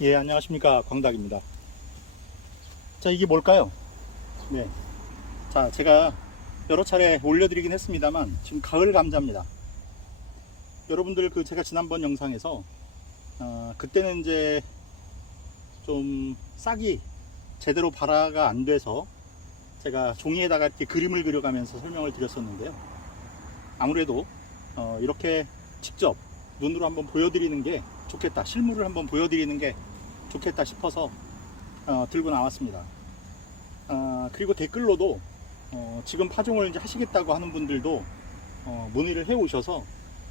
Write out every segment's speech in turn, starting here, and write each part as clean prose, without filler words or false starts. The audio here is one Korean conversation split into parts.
예, 안녕하십니까. 광닭입니다. 자, 이게 뭘까요? 네. 자, 제가 여러 차례 올려드리긴 했습니다만, 지금 가을 감자입니다. 여러분들 제가 지난번 영상에서, 그때는 이제 좀 싹이 제대로 발화가 안 돼서 제가 종이에다가 이렇게 그림을 그려가면서 설명을 드렸었는데요. 아무래도, 이렇게 직접 눈으로 한번 보여드리는 게 좋겠다. 실물을 한번 보여드리는 게 좋겠다 싶어서 들고 나왔습니다. 그리고 댓글로도 지금 파종을 이제 하시겠다고 하는 분들도 문의를 해 오셔서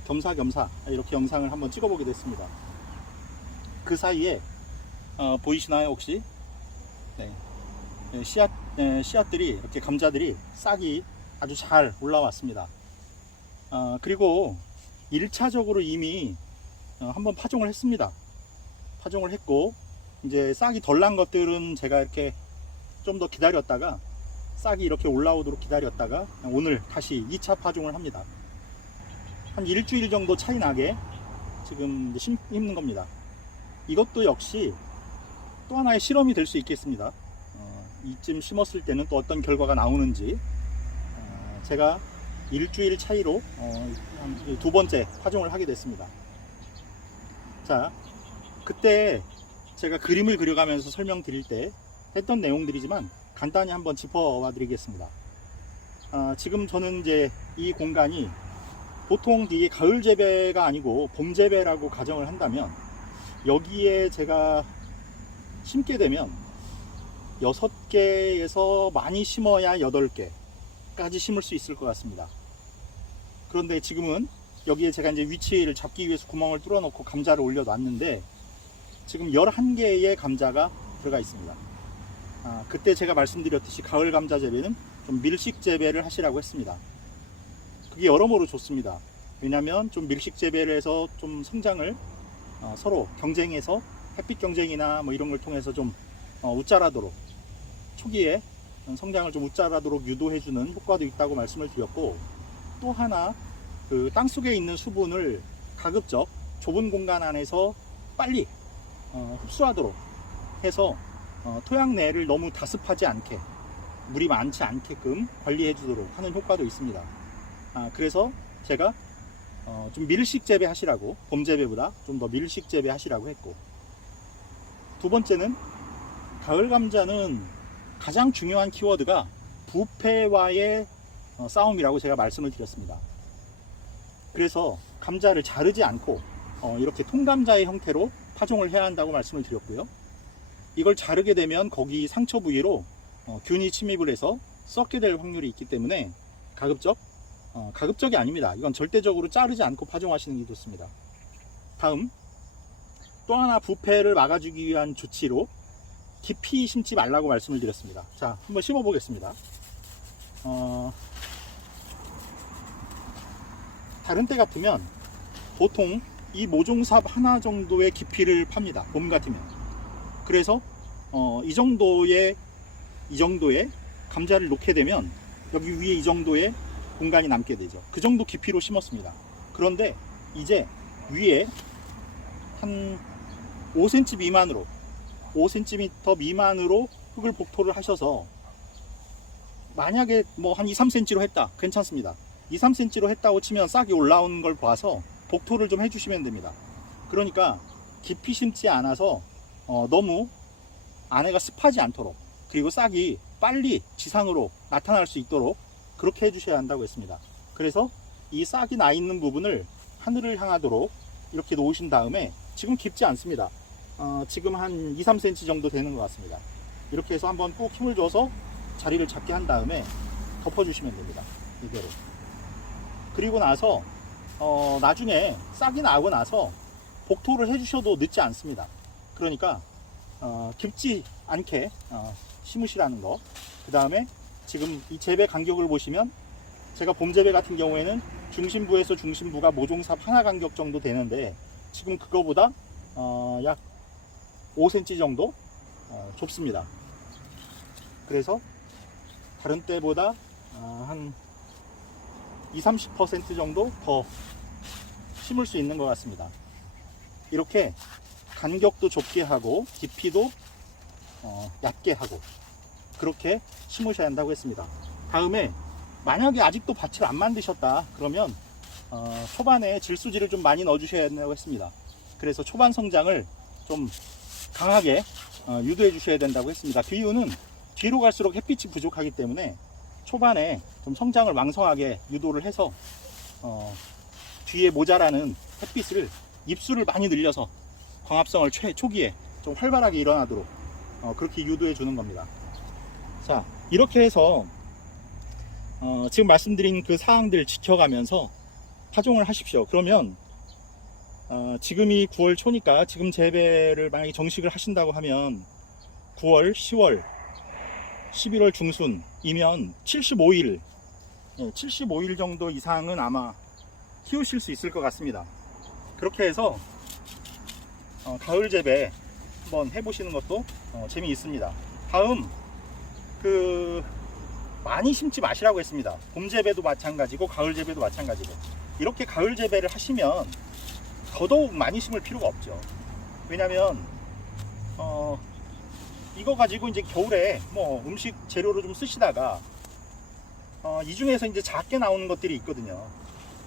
겸사겸사 이렇게 영상을 한번 찍어보게 됐습니다. 그 사이에 보이시나요 혹시? 네. 씨앗들이 이렇게 감자들이 싹이 아주 잘 올라왔습니다. 그리고 1차적으로 이미 한번 파종을 했습니다. 파종을 했고 이제 싹이 덜 난 것들은 제가 이렇게 좀 더 기다렸다가 싹이 이렇게 올라오도록 기다렸다가 오늘 다시 2차 파종을 합니다. 한 일주일 정도 차이 나게 지금 심는 겁니다. 이것도 역시 또 하나의 실험이 될 수 있겠습니다. 이쯤 심었을 때는 또 어떤 결과가 나오는지 제가 일주일 차이로 두 번째 파종을 하게 됐습니다. 자, 그때 제가 그림을 그려가면서 설명드릴 때 했던 내용들이지만 간단히 한번 짚어와 드리겠습니다. 지금 저는 이제 이 공간이 보통 이게 가을 재배가 아니고 봄 재배라고 가정을 한다면 여기에 제가 심게 되면 6개에서 많이 심어야 8개까지 심을 수 있을 것 같습니다. 그런데 지금은 여기에 제가 이제 위치를 잡기 위해서 구멍을 뚫어 놓고 감자를 올려 놨는데 지금 11개의 감자가 들어가 있습니다. 그때 제가 말씀드렸듯이 가을 감자 재배는 좀 밀식 재배를 하시라고 했습니다. 그게 여러모로 좋습니다. 왜냐하면 좀 밀식 재배를 해서 좀 성장을 서로 경쟁해서 햇빛 경쟁이나 뭐 이런 걸 통해서 좀 웃자라도록 초기에 성장을 좀 웃자라도록 유도해주는 효과도 있다고 말씀을 드렸고, 또 하나 그 땅속에 있는 수분을 가급적 좁은 공간 안에서 빨리 흡수하도록 해서 토양 내를 너무 다습하지 않게 물이 많지 않게끔 관리해 주도록 하는 효과도 있습니다. 그래서 제가 좀 밀식 재배 하시라고, 봄 재배보다 좀 더 밀식 재배 하시라고 했고, 두 번째는 가을 감자는 가장 중요한 키워드가 부패와의 싸움이라고 제가 말씀을 드렸습니다. 그래서 감자를 자르지 않고 이렇게 통감자의 형태로 파종을 해야 한다고 말씀을 드렸고요. 이걸 자르게 되면 거기 상처 부위로 균이 침입을 해서 썩게 될 확률이 있기 때문에 가급적이 아닙니다. 이건 절대적으로 자르지 않고 파종하시는 게 좋습니다. 다음, 또 하나 부패를 막아주기 위한 조치로 깊이 심지 말라고 말씀을 드렸습니다. 자, 한번 심어 보겠습니다. 다른 때 같으면 보통 이 모종삽 하나 정도의 깊이를 팝니다. 봄 같으면. 그래서 이 정도의 감자를 놓게 되면 여기 위에 이 정도의 공간이 남게 되죠. 그 정도 깊이로 심었습니다. 그런데 이제 위에 한 5cm 미만으로 5cm 미만으로 흙을 복토를 하셔서, 만약에 뭐 한 2, 3cm로 했다, 괜찮습니다. 2, 3cm로 했다고 치면 싹이 올라오는 걸 봐서 복토를 좀 해주시면 됩니다. 그러니까 깊이 심지 않아서 너무 안에가 습하지 않도록, 그리고 싹이 빨리 지상으로 나타날 수 있도록 그렇게 해주셔야 한다고 했습니다. 그래서 이 싹이 나 있는 부분을 하늘을 향하도록 이렇게 놓으신 다음에, 지금 깊지 않습니다. 지금 한 2, 3cm 정도 되는 것 같습니다. 이렇게 해서 한번 꾹 힘을 줘서 자리를 잡게 한 다음에 덮어주시면 됩니다. 이대로. 그리고 나서 나중에 싹이 나고 나서 복토를 해주셔도 늦지 않습니다. 그러니까 깊지 않게 심으시라는 거. 그 다음에 지금 이 재배 간격을 보시면, 제가 봄 재배 같은 경우에는 중심부에서 중심부가 모종삽 하나 간격 정도 되는데 지금 그거보다 약 5cm 정도 좁습니다. 그래서 다른 때보다 한 20-30% 정도 더 심을 수 있는 것 같습니다. 이렇게 간격도 좁게 하고 깊이도 얕게 하고 그렇게 심으셔야 한다고 했습니다. 다음에 만약에 아직도 밭을 안 만드셨다 그러면 초반에 질소질을 좀 많이 넣어 주셔야 된다고 했습니다. 그래서 초반 성장을 좀 강하게 유도해 주셔야 된다고 했습니다. 그 이유는 뒤로 갈수록 햇빛이 부족하기 때문에 초반에 좀 성장을 왕성하게 유도를 해서 뒤에 모자라는 햇빛을 입수를 많이 늘려서 광합성을 초기에 좀 활발하게 일어나도록 그렇게 유도해 주는 겁니다. 자, 이렇게 해서 지금 말씀드린 그 사항들 지켜가면서 파종을 하십시오. 그러면 지금이 9월 초니까 지금 재배를 만약에 정식을 하신다고 하면 9월, 10월, 11월 중순이면 75일 정도 이상은 아마 키우실 수 있을 것 같습니다. 그렇게 해서 가을 재배 한번 해보시는 것도 재미있습니다. 다음 많이 심지 마시라고 했습니다. 봄 재배도 마찬가지고 가을 재배도 마찬가지고 이렇게 가을 재배를 하시면 더더욱 많이 심을 필요가 없죠. 왜냐면 이거 가지고 이제 겨울에 뭐 음식 재료로 좀 쓰시다가 이 중에서 이제 작게 나오는 것들이 있거든요.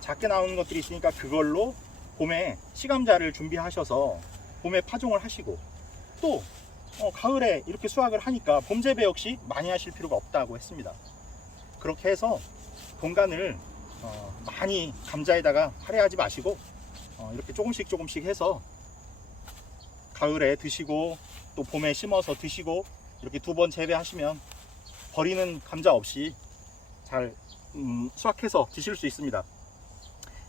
작게 나오는 것들이 있으니까 그걸로 봄에 시감자를 준비하셔서 봄에 파종을 하시고 또 가을에 이렇게 수확을 하니까 봄 재배 역시 많이 하실 필요가 없다고 했습니다. 그렇게 해서 공간을 많이 감자에다가 할애하지 마시고 이렇게 조금씩 해서 가을에 드시고 또 봄에 심어서 드시고 이렇게 2번 재배하시면 버리는 감자 없이 잘 수확해서 드실 수 있습니다.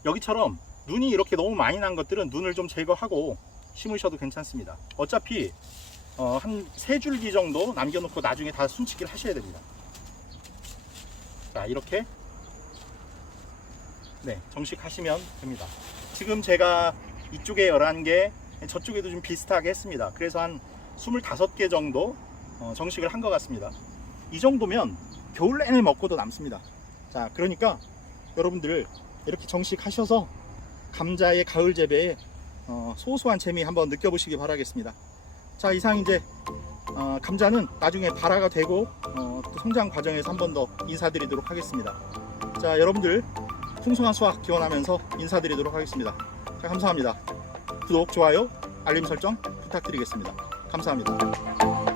여기처럼 눈이 이렇게 너무 많이 난 것들은 눈을 좀 제거하고 심으셔도 괜찮습니다. 어차피 한 3줄기 정도 남겨놓고 나중에 다 순치기를 하셔야 됩니다. 자, 이렇게 정식하시면 됩니다. 지금 제가 이쪽에 11개, 저쪽에도 좀 비슷하게 했습니다. 그래서 한 25개 정도 정식을 한 것 같습니다. 이 정도면 겨울 내내 먹고도 남습니다. 자, 그러니까 여러분들 이렇게 정식하셔서 감자의 가을 재배에 소소한 재미 한번 느껴보시기 바라겠습니다. 자, 이상 이제 감자는 나중에 발화가 되고 또 성장 과정에서 한 번 더 인사드리도록 하겠습니다. 자, 여러분들 풍성한 수확 기원하면서 인사드리도록 하겠습니다. 자, 감사합니다. 구독, 좋아요, 알림 설정 부탁드리겠습니다. 감사합니다.